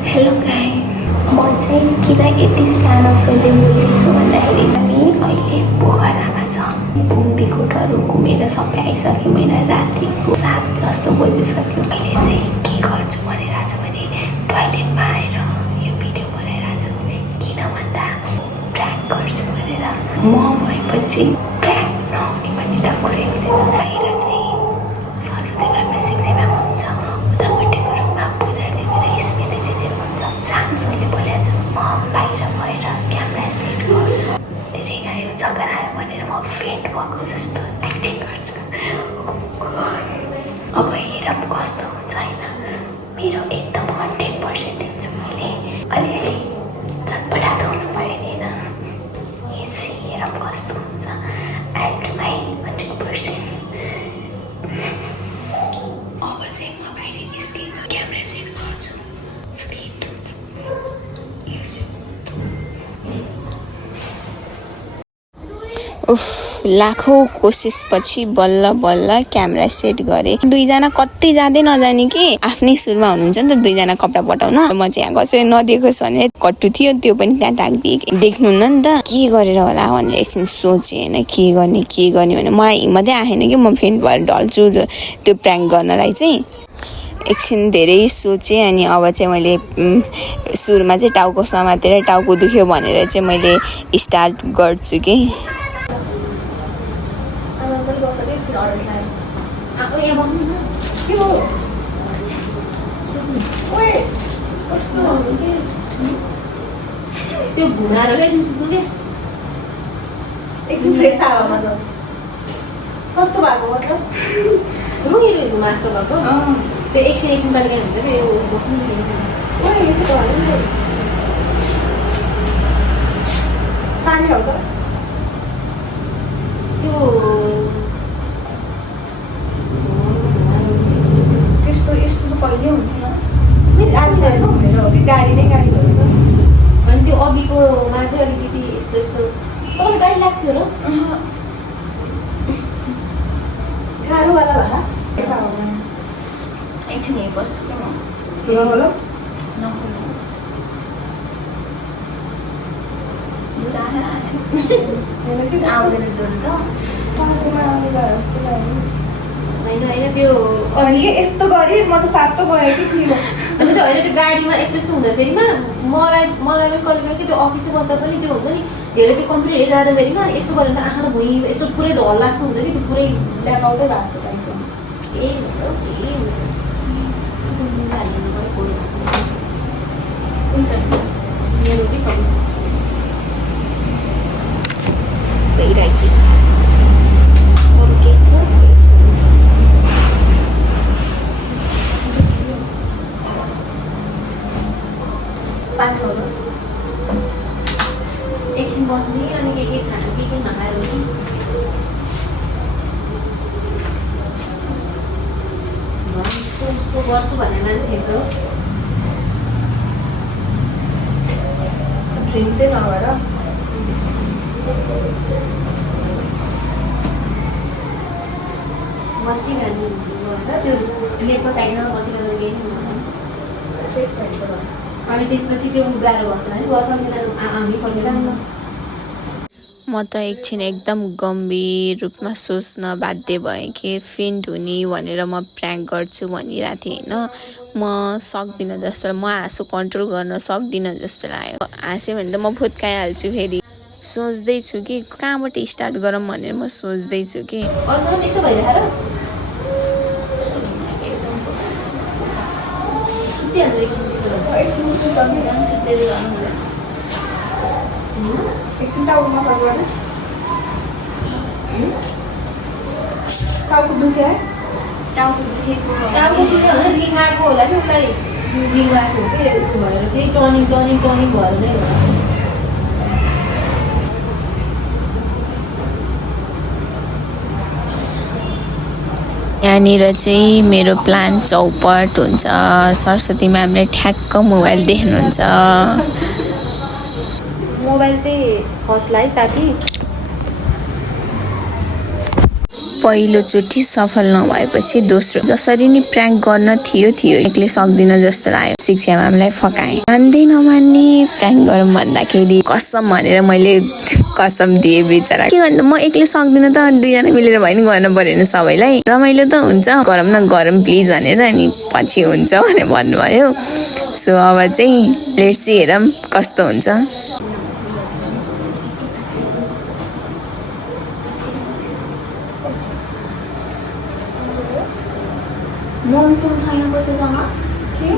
Hello guys, म चाहिँ किन यति सानो शैली बोल्दैछु भन्दाखेरि हामी अहिले पोखरामा छौँ। पुङदेखिकोटहरू घुमेर सबै आइसक्यौँ होइन। रातिको 7 जस्तो बजिसक्यो। मैले चाहिँ के गर्छु भनिरहेको छु भने टोयलेटमा आएर यो भिडियो बनाइरहेको छु। किन भन्दा प्र्याङ्क गर्छु भनेर। म भएपछि प्र्याङ्क नहुने भन्ने त कुरै हुँदैन। बाहिर चाहिँ सरस्वती म्याम शिक्षा म्याम हुनुहुन्छ, उतापट्टिको रुममा पूजा दिदी र स्मृति दिदी हुनुहुन्छ। सानो सरले बोलेको छु म बाहिर गएर क्यामेरा सेट गर्छु, रिगायो झगडायो भनेर म फेन्ट भएको जस्तो एक्टिङ गर्छु। अब हेरौँ कस्तो हुन्छ होइन। मेरो एकदम 100% दिन्छु मैले। अलिअलि चटपटातो हुनु पऱ्यो नि होइन। यसै हेरौँ कस्तो हुन्छ। I will try 100%। अब चाहिँ म बाहिर निस्किन्छु, क्यामेरा सेट गर्छु, फेन्ट हुन्छ हेर्छु। उफ, लाखौं कोसिसपछि बल्ल बल्ल क्यामेरा सेट गरेँ। दुईजना कतै जाँदै नजाने कि आफ्नै सुरमा हुनुहुन्छ नि त दुईजना कपडा पठाउन। म चाहिँ यहाँ कसरी नदेखोस् भने कट्टु थियो, त्यो पनि त्यहाँ टाकिदिएँ। देख्नुहुन्न नि त के गरेर होला भनेर एकछिन सोचेँ होइन। के गर्ने भने मलाई हिम्मतै आएन कि म फेन्ट भएर ढल्छु त्यो प्र्याङ्क गर्नलाई चाहिँ। एकछिन धेरै सोचेँ अनि अब चाहिँ मैले सुरुमा चाहिँ टाउको समातेर टाउको दुख्यो भनेर चाहिँ मैले स्टार्ट गर्छु कि। त्यो घुमाएर एकछिन सुत्नु के एकछिन फ्रेस हावामा जाऊ। कस्तो भएको मतलब रुई घुमा जस्तो भएको त्यो एकछिन कहिले हुन्छ कि यो बस्नु पानी हो त त्यो त्यस्तो यस्तो त कहिले हुन्थेन। गाडी गएको भनेर हो कि गाडी नै गाडी भएको। अनि त्यो अघिकोमा चाहिँ अलिकति यस्तो यस्तो तपाईँलाई गाडी लाग्थ्यो र गाह्रोवाला भएर एकछिन हेर बस्छु म आउँदैन जोड त होइन त्यो अनि यस्तो गरेँ म त सातो गएकै थियो। अनि त्यो होइन त्यो गाडीमा यस्तो यस्तो हुँदाखेरिमा मलाई पनि कहिले कहिले त्यो अफिसै बस्दा पनि त्यो हुन्छ नि धेरै त्यो कम्प्युटर हेरिरहँदाखेरिमा यसो गरेर त आँखा त भुइँ यस्तो पुरै ढल लाग्छ हुन्छ कि त्यो पुरै ब्ल्याकआउटै भएको जस्तो टाइपको हुन्छ हुन्छ मेरो के खबर भइरहेको अरू केही छ? पानीहरू एकछिन बस्ने अनि के खानु के नखाएर उसको गर्छु भन्ने मान्छेको ड्रिङ्क चाहिँ नभएर बसिरहनु त्यो लेकको साइडमा बसिरहनु केही अनि त्यसपछि त्यो गाह्रो बस्छ है हामी फर्केर म त एकछिन एकदम गम्भीर रूपमा सोच्न बाध्य भएँ कि फेन्ट हुने भनेर म प्र्याङ्क गर्छु भनिरहेको थिएँ होइन। म सक्दिनँ जस्तो, म हाँसो कन्ट्रोल गर्न सक्दिनँ जस्तो लाग्यो। हाँसेँ भने त म फुत्काइहाल्छु। फेरि सोच्दैछु कि कहाँबाट स्टार्ट गरौँ भनेर म सोच्दैछु कि त्यस्तो भइरहेको एकछिन टाउको मसाज गर्ने। टाउको दुख्यो है? टाउको दुखेको भने रिङ आएको होला कि उसलाई रिङ आएको हो कि भएर त्यही टर्निङ भएर नै होला। यहाँनिर चाहिँ मेरो प्लान चौपट हुन्छ। सरस्वती म्यामले ठ्याक्क मोबाइल देख्नुहुन्छ। मोबाइल चाहिँ खस्ला है साथी। पहिलोचोटि सफल नभएपछि दोस्रो जसरी नि प्र्याङ्क गर्न थियो एक्लै सक्दिन जस्तो लाग्यो। शिक्षा म्यामलाई फकाएँ, मान्दै नमान्ने प्र्याङ्क गरौँ भन्दाखेरि कसम भनेर मैले कसम दिएँ। बिचरा के भन्दा म एक्लै सक्दिनँ त, 2 जना मिलेर भयो नि गर्नु पर्यो नि, सबैलाई रमाइलो त हुन्छ, गरौँ प्लिज भनेर। अनि पछि हुन्छ भनेर भन्नुभयो। सो अब चाहिँ लेट्स सी, हेरौँ कस्तो हुन्छ। मनसुन छैन कसैसँग के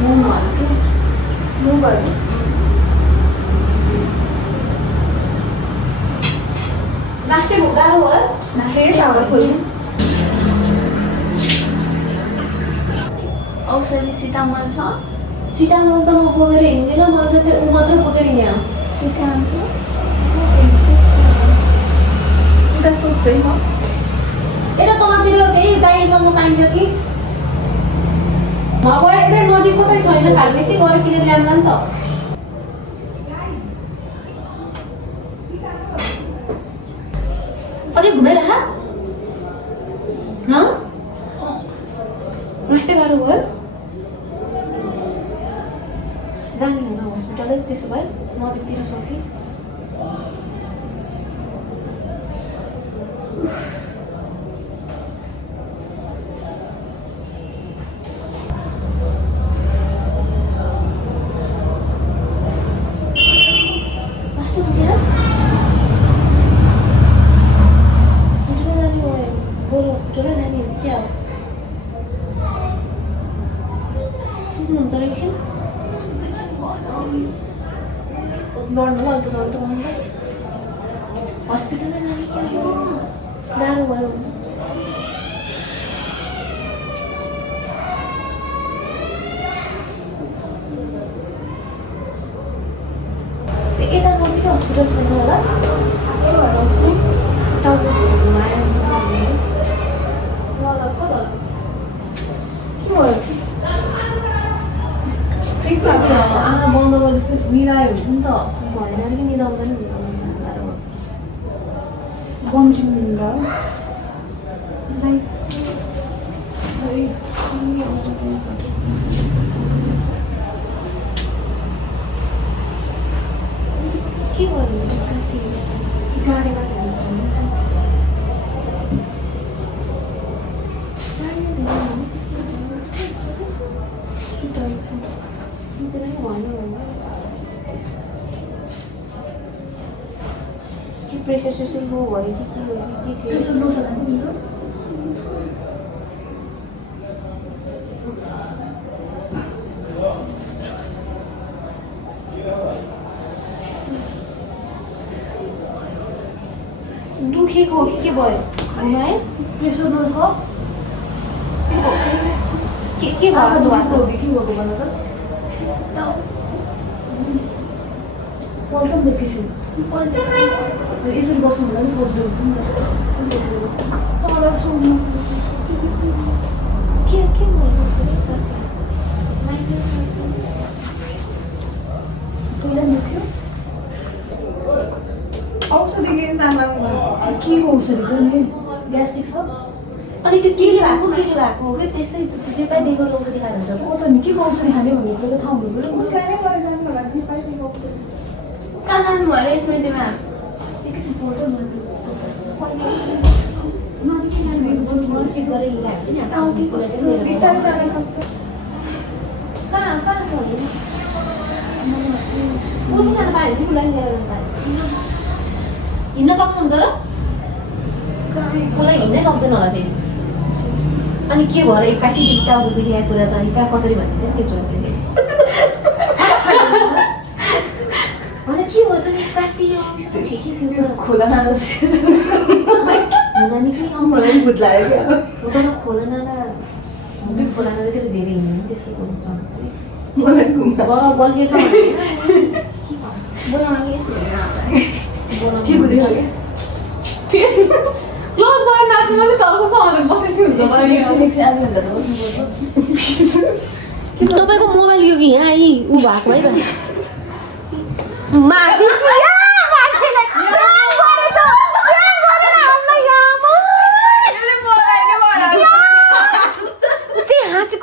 मोमहरू के मोमहरू लास्टै गाह्रो भयो। औषधि सिटामल छ। सिटामल त म बोकेर हिँड्दिनँ, म त ऊ मात्र बोकेर हिँडेँ। सिटामल छ उता सोध्छु है म। यता तलतिर त्यही दाइसँग पाइन्छ कि म गएँ यतै नजिक कतै छैन, फार्मेसी गएर किनेर ल्याउँला नि त। अझै घुमाइरह लास्टै गाह्रो भयो। जाने होइन हस्पिटलै, त्यसो भए नजिकतिर छ कि लड्नु अन्त चल्नु हस्पिटल जाने क्या गाह्रो भयो। यता नजिकै हस्पिटल छैन होला, आँखा बन्द गर्दैछु, निदायो हुन्छ नि त भनेर कि निदाउँदैन के गर्नु एक्कासी गाडीमा प्रेसर सेसन लो भयो कि के थियो? प्रेसर लो छ भने चाहिँ मेरो दुखेको हो कि के भयो है? प्रेसर लो छ के भएको भएको भन त पल्टम देखेछु यसरी बस्नु हुँदा नि सोच्दै हुन्छ नि तर सुन्नु के पहिला दुख्यो औषधि लिन जाँदा के हो औषधि त नि ग्यास्ट्रिक छ अनि त्यो केले भएको हो कि त्यसै जे पाइ दिएको औषधि खाएर हुन्छ त त नि के औषधि खाने भन्ने कुरा त थाहा हुनु पर्यो उसलाई नै गरेर जानु होला जे पाइ दिएको कहाँ जानु भयो स्मृतिमा एकैछिन फोटो हिँड्न सक्नुहुन्छ र उसलाई हिँड्नै सक्दैन होला फेरि अनि के भएर 81 दिनटाको देखिएको कुरा त अनि कहाँ कसरी भन्ने त्यो कुरा चाहिँ अनि के भन्छ नि 81 ठिकै थियो खोला नाला नानी के मलाई भूत लाग्यो क्या म त खोला नाला खोला नालातिर धेरै हिँड्ने त्यसो मलाई बल्के छ बोलाउन के यसो के हुँदैछ क्या ल गएर नाच्नु मात्रै टाउको समाएर बसेपछि हुन्छ तपाईँको मोबाइल यो कि यहाँ आई ऊ भएको है भने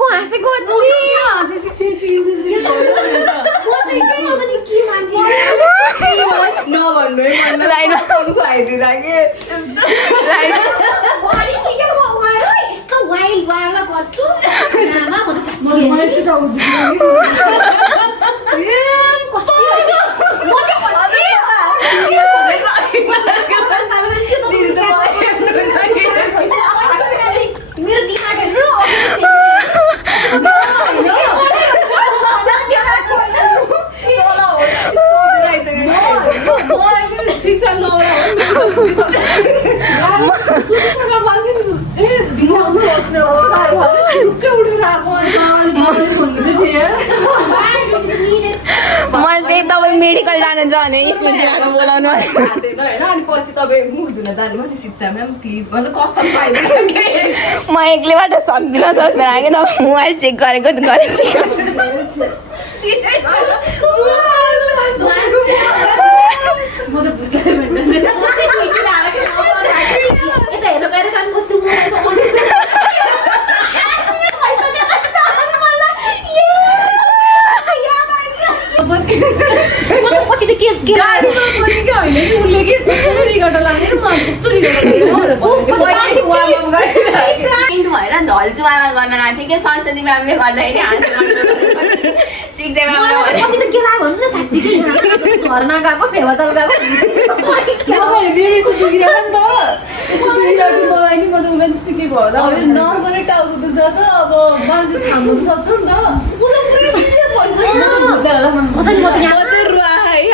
हाँसेको मेरो दिमाग मैले त्यही तपाईँ मेडिकल जानु छ भने यसमा दिमाग बोलाउनु अनि पछि तपाईँ मुख धुन जानु भने शिक्षा म्याम प्लिज भन्छ कस्तो पाइँदैन म एक्लैबाट सक्दिनँ जस्तो लाग्यो तपाईँ मोबाइल चेक गरेको चेक पछि त के भएर ढल्चुवाला गर्न लाग्थ्यो कि सरस्वती म्यामले गर्दाखेरि हाँसो शिक्षा म्यामले पछि त के लाग्यो भन्नु न साँच्ची कि झर्ना गएको फेवातल गएको नर्मलै टाउको दुख्दा त अब मान्छे थाम्नु सक्छ नि त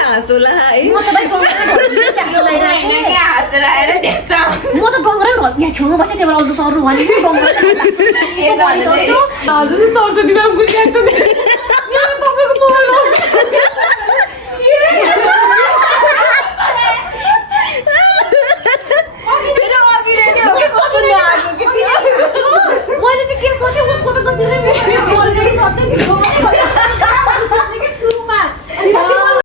हाँसोला है म त हाँसेर आएर त्यस्तो म त बङ्गरै यहाँ छेउमा बसेँ त्यही भएर अल्दो सर्नु भने हजुर सरस्वती म्याम गुनिरहेको छ तपाईँको मोबाइल मैले चाहिँ के सोचेँ उसको त जति अलरेडी सधैँ